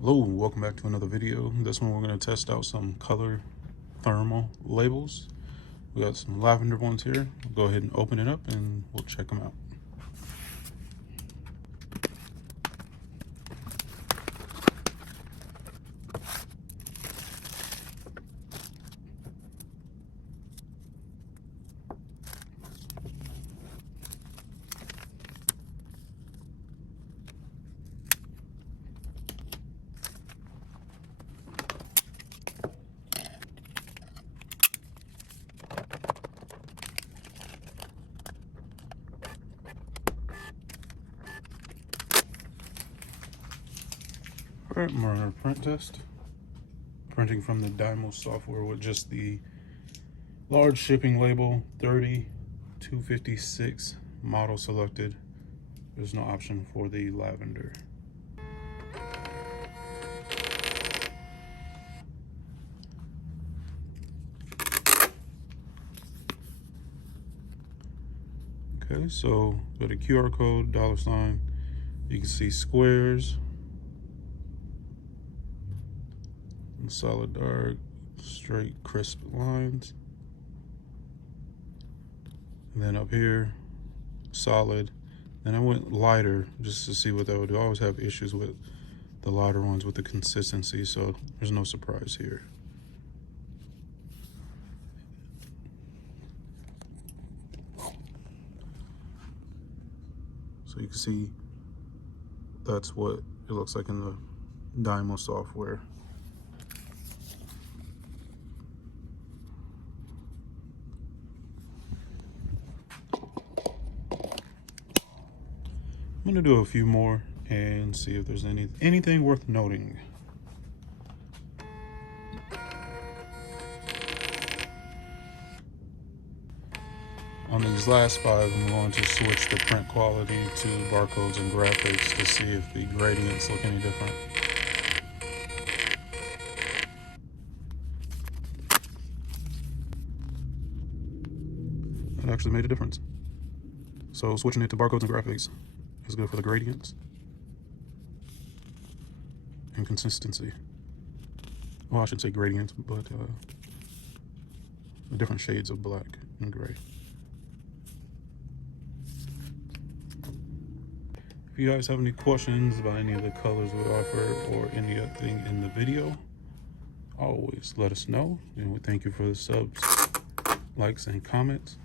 Hello, welcome back to another video. This one we're going to test out some color thermal labels. We got some lavender ones here. We'll go ahead and open it up and we'll check them out. Alright, we're on our print test. Printing from the Dymo software with just the large shipping label 30256 model selected. There's no option for the lavender. Okay, so with a QR code, $, you can see squares, solid dark, straight crisp lines, and then up here solid. And I went lighter just to see what that would do. I always have issues with the lighter ones with the consistency, so there's no surprise here. So you can see that's what it looks like in the Dymo software. I'm gonna do a few more and see if there's anything worth noting. On these last 5, I'm going to switch the print quality to barcodes and graphics to see if the gradients look any different. It actually made a difference. So switching it to barcodes and graphics is good for the gradients and consistency. Well, I should say gradients, but the different shades of black and gray. If you guys have any questions about any of the colors we offer or anything in the video, always let us know. And we thank you for the subs, likes, and comments.